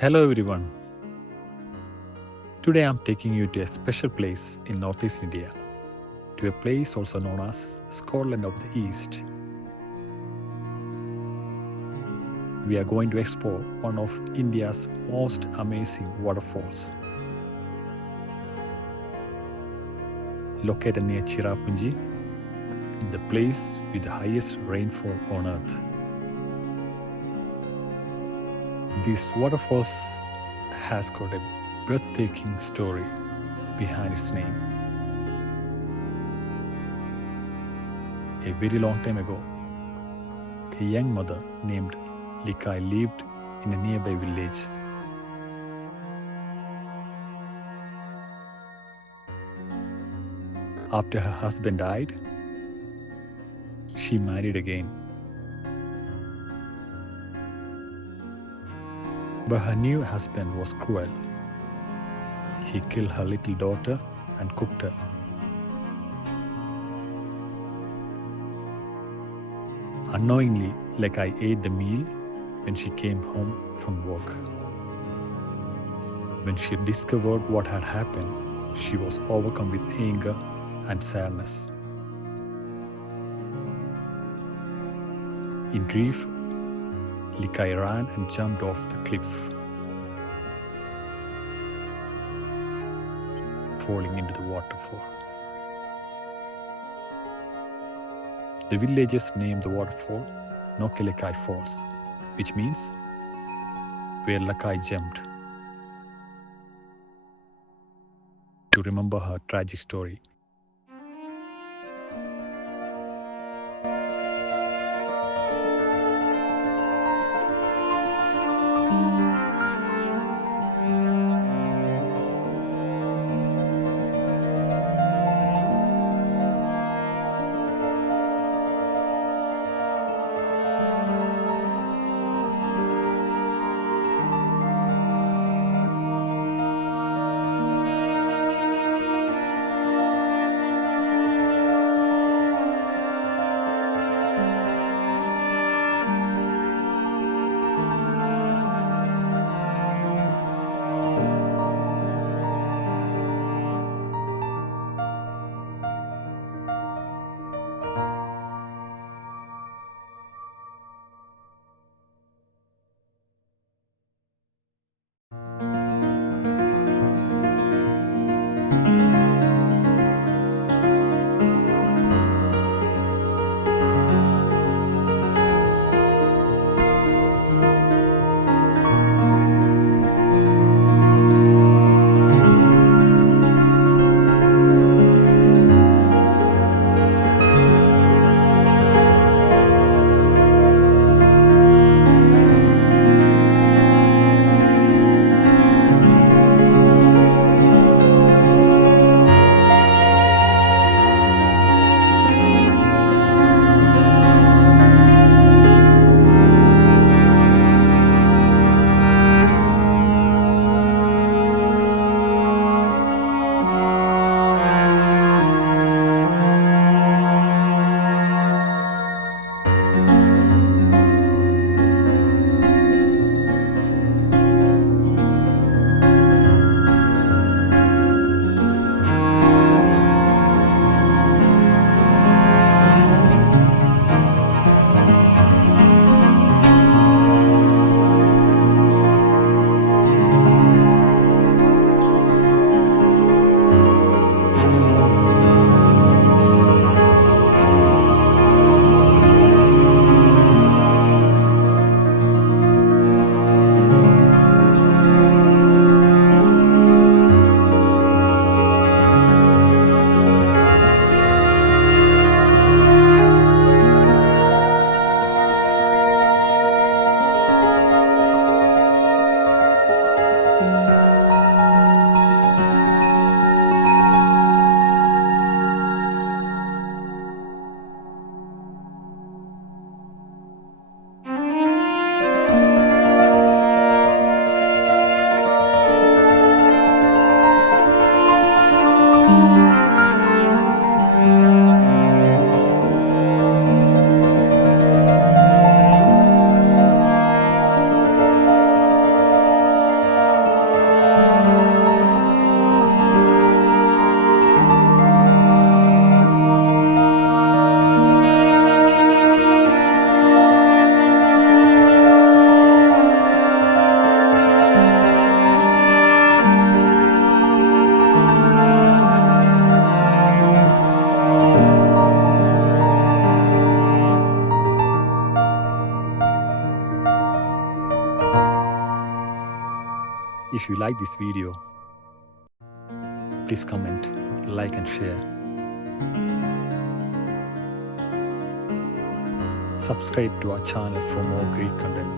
Hello everyone. Today I'm taking you to a special place in Northeast India, to a place also known as Scotland of the East. We are going to explore one of India's most amazing waterfalls. Located near Chirapunji, the place with the highest rainfall on earth. This waterfalls has got a breathtaking story behind its name. A very long time ago, a young mother named Likai lived in a nearby village. After her husband died, she married again. But her new husband was cruel. He killed her little daughter and cooked her. Unknowingly, Likai ate the meal when she came home from work. When she discovered what had happened, she was overcome with anger and sadness. In grief, Likai ran and jumped off the cliff, falling into the waterfall. The villagers named the waterfall Nokalikai Falls, which means where Likai jumped, to remember her tragic story. If you like this video, please comment, like and share. Subscribe to our channel for more great content.